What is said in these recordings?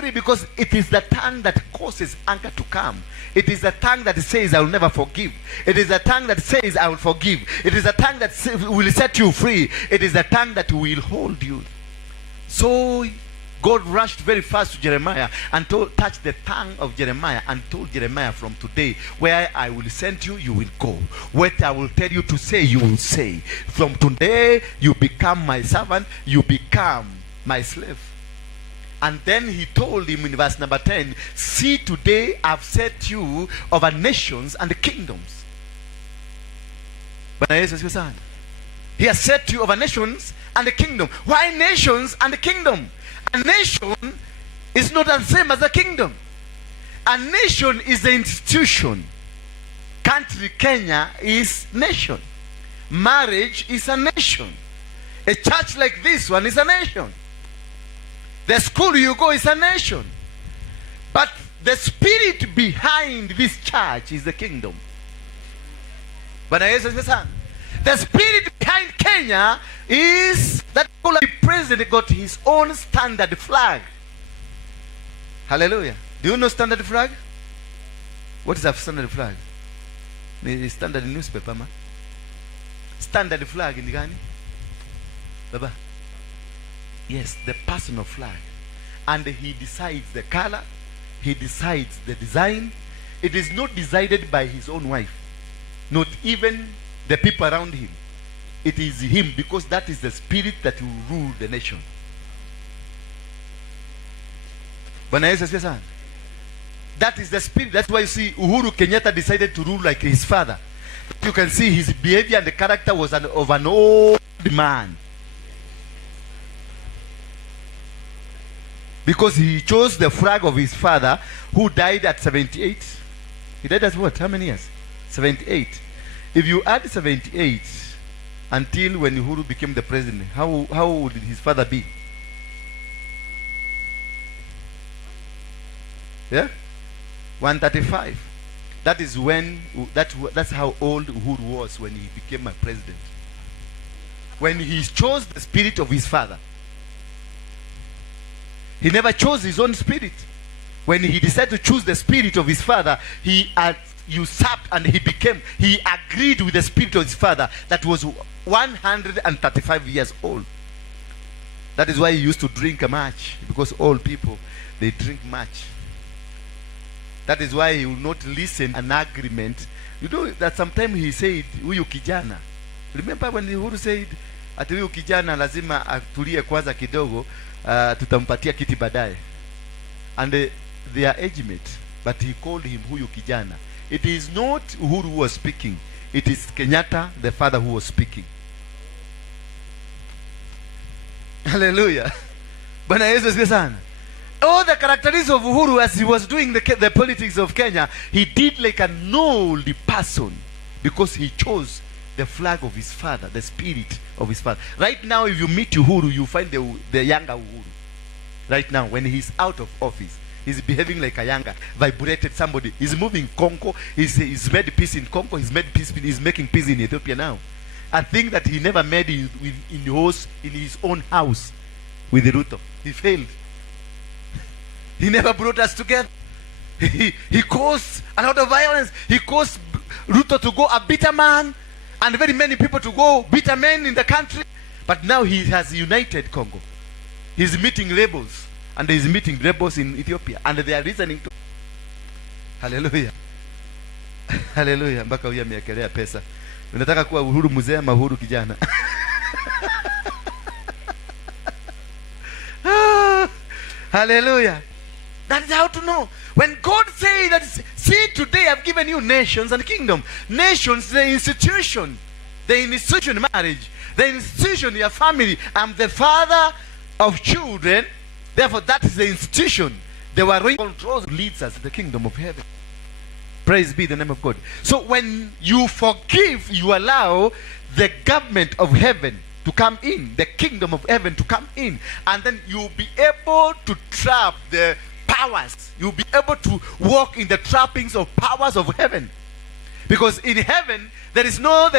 angry because it is the tongue that causes anger to come. It is the tongue that says, I will never forgive. It is the tongue that says, I will forgive. It is the tongue that will set you free. It is the tongue that will hold you. So God rushed very fast to Jeremiah and touched the tongue of Jeremiah and told Jeremiah, from today, where I will send you, you will go. What I will tell you to say, you will say. From today, you become my servant, you become my slave. And then he told him in verse number 10, see, today I've set you over nations and kingdoms. He has set you over nations and the kingdom. Why nations and the kingdom? A nation is not the same as a kingdom. A nation is the institution. Country Kenya is nation. Marriage is a nation. A church like this one is a nation. The school you go is a nation. But the spirit behind this church is the kingdom. The spirit behind Kenya is that the president got his own standard flag. Hallelujah. Do you know standard flag? What is a standard flag? The standard newspaper, man. Standard flag in the Ghana. Baba. Yes, the personal flag. And he decides the color. He decides the design. It is not decided by his own wife. Not even the people around him. It is him, because that is the spirit that will rule the nation. That is the spirit. That's why you see Uhuru Kenyatta decided to rule like his father. You can see his behavior and the character was of an old man. Because he chose the flag of his father, who died at 78. He died at what? How many years? 78. If you add 78 until when Uhuru became the president, how would his father be? Yeah? 135. That is when, that's how old Uhuru was when he became a president. When he chose the spirit of his father. He never chose his own spirit. When he decided to choose the spirit of his father, he usurped and he agreed with the spirit of his father that was 135 years old. That is why he used to drink much, because old people, they drink much. That is why he will not listen an agreement. You know that sometimes he said, huyu kijana. Remember when Uhuru said, ati huyu kijana lazima atulie kwanza kidogo, tutampatia kiti baadaye. And they are age mate, but he called him huyu kijana. It is not Uhuru who was speaking. It is Kenyatta, the father, who was speaking. Hallelujah. Bwana Yesu asifiwe sana. All the characteristics of Uhuru as he was doing the politics of Kenya, he did like an old person, because he chose the flag of his father, the spirit of his father. Right now, if you meet Uhuru, you find the younger Uhuru. Right now, when he's out of office, he's behaving like a younger, vibrated somebody. He's moving Congo. He's made peace in Congo. He's making peace in Ethiopia now. A thing that he never made in his own house with Ruto. He failed. He never brought us together. He caused a lot of violence. He caused Ruto to go a bitter man, and very many people to go bitter men in the country. But now he has united Congo. He's meeting rebels, and he's meeting rebels in Ethiopia, and they are listening to. Hallelujah. Hallelujah. Mpaka huyu ameekelea pesa. Unataka kuwa Uhuru mzee ama Uhuru kijana? Hallelujah. That is how to know. When God says that, see, today I've given you nations and kingdom. Nations, the institution. The institution, marriage. The institution, your family. I'm the father of children. Therefore, that is the institution. The Waruinge controls, leads us to the kingdom of heaven. Praise be the name of God. So when you forgive, you allow the government of heaven to come in. The kingdom of heaven to come in. And then you'll be able to trap the powers. You'll be able to walk in the trappings of powers of heaven. Because in heaven, there is no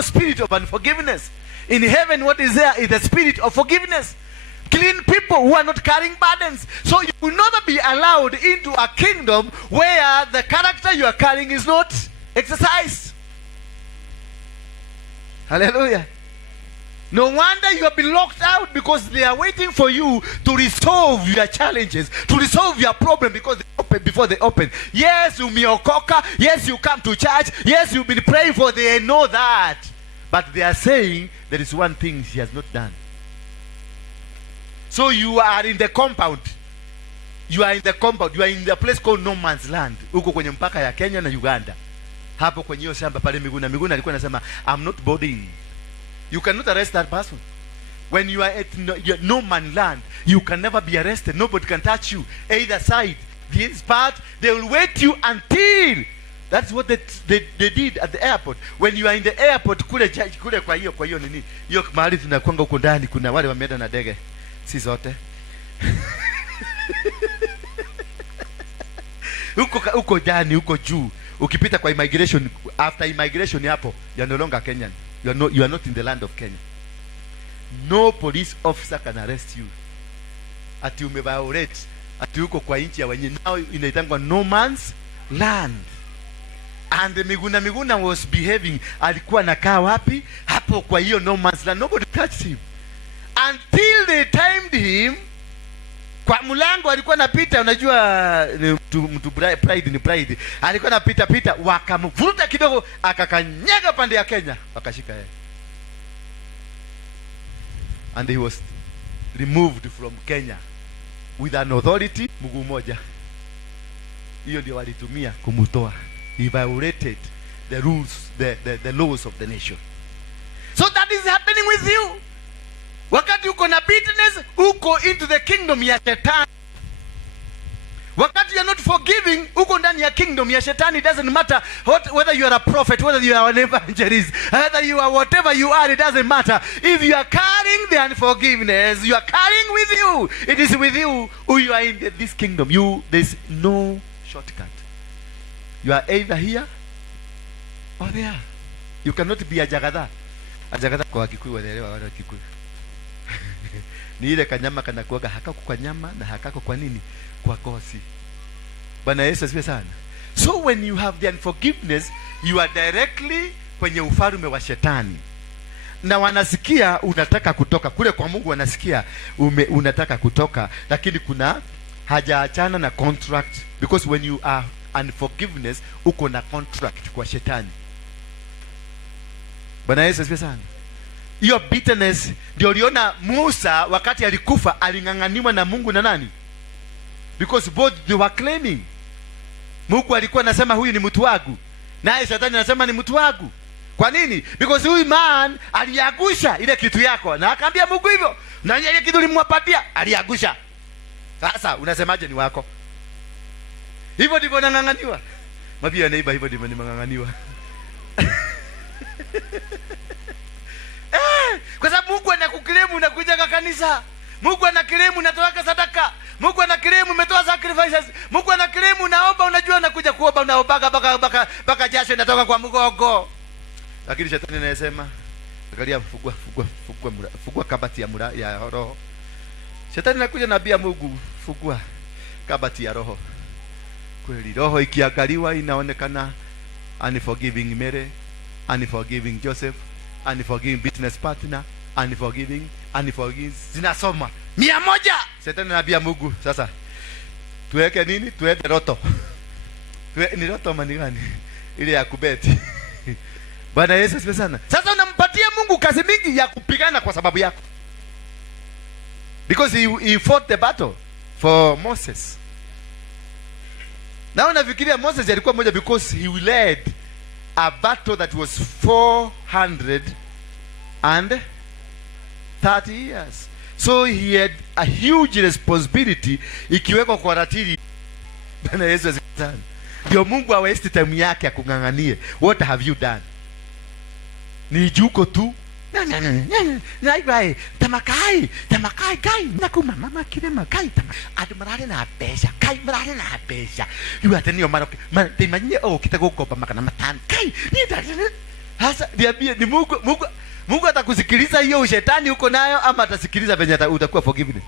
spirit of unforgiveness. In heaven, what is there is the spirit of forgiveness. clean people who are not carrying burdens. So you will never be allowed into a kingdom where the character you are carrying is not exercised. Hallelujah. No wonder you have been locked out, because they are waiting for you to resolve your challenges, to resolve your problem, because they open before they open. Yes, you umeokoka. Yes, you come to church. Yes, you've been praying for. They know that, but they are saying there is one thing she has not done. So you are in the compound. You are in the compound. You are in the place called no man's land. Uko kwenye mpaka ya Kenya na Uganda. Hapo kwenye hiyo shamba pale Miguna alikuwa anasema, I'm not boarding. You cannot arrest that person. When you are at no man land, you can never be arrested. Nobody can touch you. Either side, this part, they will wait you until. That's what they did at the airport. When you are in the airport, kule kwa hiyo nini, hiyo mahali tunakwanga huko ndani, kuna wale wameenda na ndege, si zote. Huko ndani, huko juu, ukipita kwa immigration, after immigration hapo, you are no longer Kenyan. You are not in the land of Kenya. No police officer can arrest you ati umeviolate, ati uko kwa nchi ya wenyewe. Now inaitangwa no man's land. And Miguna was behaving, alikuwa nakaa wapi? Hapo kwa hiyo no man's land. Nobody touched him until they timed him. Kwa mlango alikuwa napita, unajua mtu pride ni pride. Alikuwa napita, wakamvuta kidogo, akakanyaga pande ya Kenya, wakashika yeye. And he was removed from Kenya with an authority, mguu moja. Hiyo ndio walitumia kumutoa. He violated the rules, the laws of the nation. So that is happening with you. Wakati uko na bitterness, uko into the kingdom ya shetani. Wakati you are not forgiving, uko ndani ya kingdom ya shetani. It doesn't matter whether you are a prophet, whether you are an evangelist, whether you are whatever you are, it doesn't matter. If you are carrying the unforgiveness, you are carrying with you. It is with you who you are in this kingdom. There's no shortcut. You are either here or there. You cannot be a Jagadha. A Jagadha kwa Kikuyu, wanaelewa wale Kikuyu. Ni ile kanyama kanakuaga hakako kwa nyama na hakako kwa nini? Kwa kosi. Bwana Yesu asifiwe sana. So when you have the unforgiveness, you are directly kwenye ufalme wa shetani. Na wanasikia unataka kutoka kule kwa Mungu, wanasikia unataka kutoka, lakini kuna hajaachana na contract, because when you are unforgiveness, uko na contract kwa shetani. Bwana Yesu asifiwe sana. Hiyo bitterness ndio uliona Musa wakati alikufa aling'ang'aniwa na Mungu na nani? Because both they were claiming. Mungu alikuwa anasema huyu ni mtu wangu, naye shetani anasema ni mtu wangu. Kwa nini? Because huyu man aliagusha ile kitu yako, na akaambia Mungu hivyo, na ile kitu ulimwapatia aliagusha. Sasa unasemaje ni wako? Hivyo ndivyo nang'ang'aniwa. Mabia neiba, hivyo ndivyo nimang'ang'aniwa. Kwa sababu Mungu anakukilemu unakuja kwa kanisa. Mungu anakilemu unatoa sadaka. Mungu anakilemu umetoa sacrifices. Mungu anakilemu unaomba, unajua unakuja kuomba, unaombaga baka jasho inatoka kwa mgongo. Lakini shetani anasema, angalia, fungua kabati ya roho. Shetani anakuja naambia Mungu, fungua kabati ya roho. Kweli roho ikiangaliwa inaonekana unforgiving Mary, unforgiving Joseph, unforgiving business partner, unforgiving zinasoma 100. Shetani anaambia Mungu, sasa tuweke nini? Tuweke roto. Ni roto mani gani? Ile ya kubeti. Bwana Yesu asifiwe sana. Sasa unampatia Mungu kazi mingi ya kupigana kwa sababu yako. Because he fought the battle for Moses. Na unafikiria Moses alikuwa mmoja because he led a battle that was 430 years. So he had a huge responsibility ikiwekwa kwa ratili. Bwana Yesu asifiwe. Ndio Mungu awaste time yake akung'ang'anie. What have you done? Ni juko tu. Naibai tamakai kai nakuma mama kirema kai tama admarare na pesa kai marare na pesa you ateni omaro te imagine kitako kopa makana matan kai ni da Hasa niambie, ni Mungu atakusikiliza hiyo ushetani uko nayo, ama atasikiliza venye utakuwa forgiven?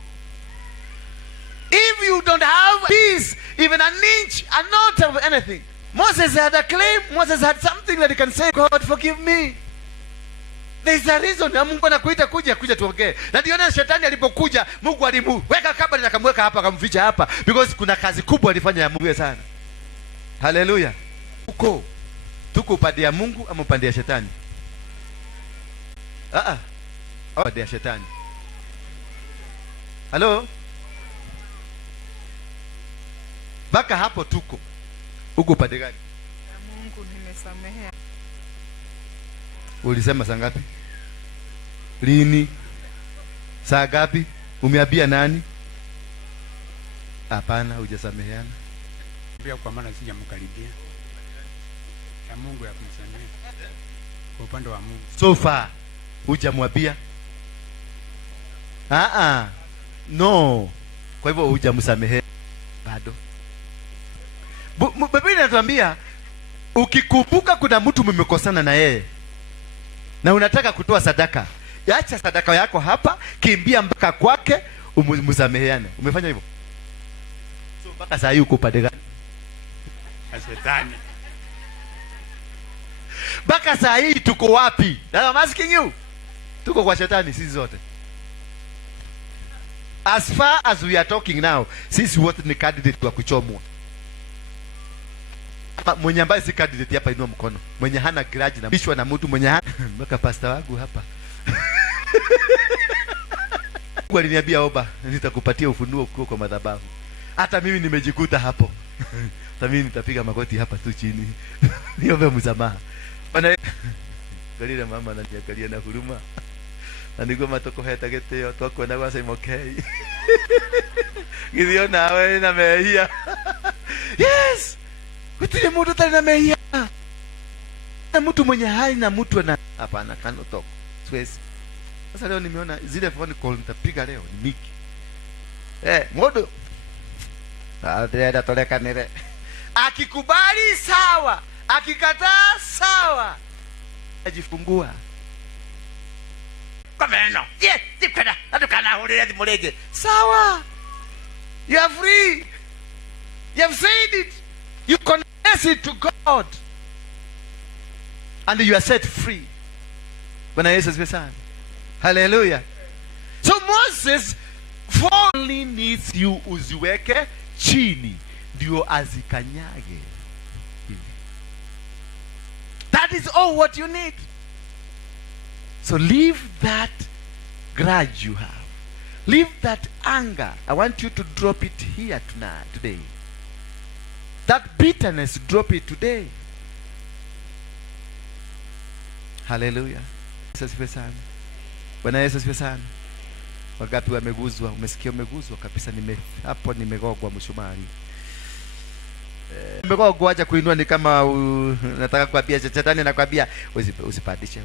If you don't have peace, even an inch, a note of anything. Moses had a claim. Moses had something that he can say, God forgive me. There is a reason. Na Mungu anakuita kuja tuongee. Na ndio na shetani alipokuja, Mungu alimuweka kabla na akamweka hapa, akamficha hapa, because kuna kazi kubwa alifanya ya Mungu sana. Hallelujah. Tuko upande ya Mungu ama upande ya shetani? Upande ya shetani. Hello? Baka hapo tuko. Uko upande gani? Ya Mungu nimesamehea. Ulisema saa ngapi? Lini? Saa ngapi? Umeambia nani? Hapana, hujasameheana. Mbia kwa maana sijamkaribia. Ya Mungu ya kumsamehe. Kwa upande wa Mungu. So far hujamwambia? No. Kwa hivyo hujamsamehe bado. Biblia inatuambia ukikumbuka kuna mtu mmekosana na yeye na unataka kutoa sadaka, acha sadaka yako hapa, kimbia mpaka kwake umsameheane. Umefanya hivyo? So mpaka saa hii uko upande gani? Shetani. Mpaka saa hii tuko wapi? I'm asking you. Tuko kwa shetani sisi zote. As far as we are talking now, sisi wote ni candidate wa kuchomwa. Mwenye ambaye si candidate hapa inua mkono. Mwenye hana grudge na bishwa na mtu mwenye hana mpaka pastor wangu hapa. Mungu aliniambia Oba, nitakupatia ufunuo kwa madhabahu. Hata mimi nimejikuta hapo. Hata mimi nitapiga magoti hapa tu chini. Niombe msamaha. Bwana Galila mama ananiangalia na huruma. Na niko matoko heta geteo twako na wasa imokei. Gideon nawe na mehia. Yes. Kutile mtu tali na mehia. Na mtu mwenye hai na mtu na hapana kano toko. Siwezi. Sasa leo nimeona zile phone call nitapiga leo ni miki. Modo. Ndio toleka nile. Akikubali sawa, akikataa sawa. Ajifungua. Kameno. Yes, dipenda. Atukana hulele dimulege. Sawa. You are free. You have said it. You confess it to God. And you are set free. Bwana Yesu asifiwe sana. Hallelujah. So Moses only needs you uziweke chini ndio azikanyage. That is all what you need. So leave that grudge you have. Leave that anger. I want you to drop it here tonight, today. That bitterness, drop it today. Hallelujah. Yesu asifiwe sana. Bwana Yesu asifiwe sana. Wangapi wameguzwa? Umesikia umeguzwa kabisa? Hapo nimegogwa msumari. Nimegogwa, acha kuinua ni kama nataka kuambia shetani anakuambia usipandishe.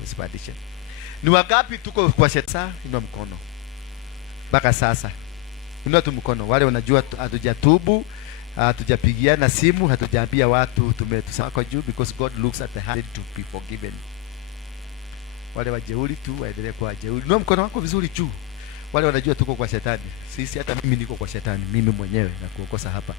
Ni wangapi tuko kwa shetani? Inua mkono. Mpaka sasa. Inua tu mkono. Wale unajua hatujatubu, hatujapigiana simu, hatujaambia watu tumetusema kwa juu, because God looks at the heart to be forgiven. Wale wajeuri tu waendelee kwa wajeuri. Inua mkono wako vizuri juu. Wale wanajua tuko kwa shetani. Sisi hata mimi niko kwa shetani, mimi mwenyewe na kuokosa hapa.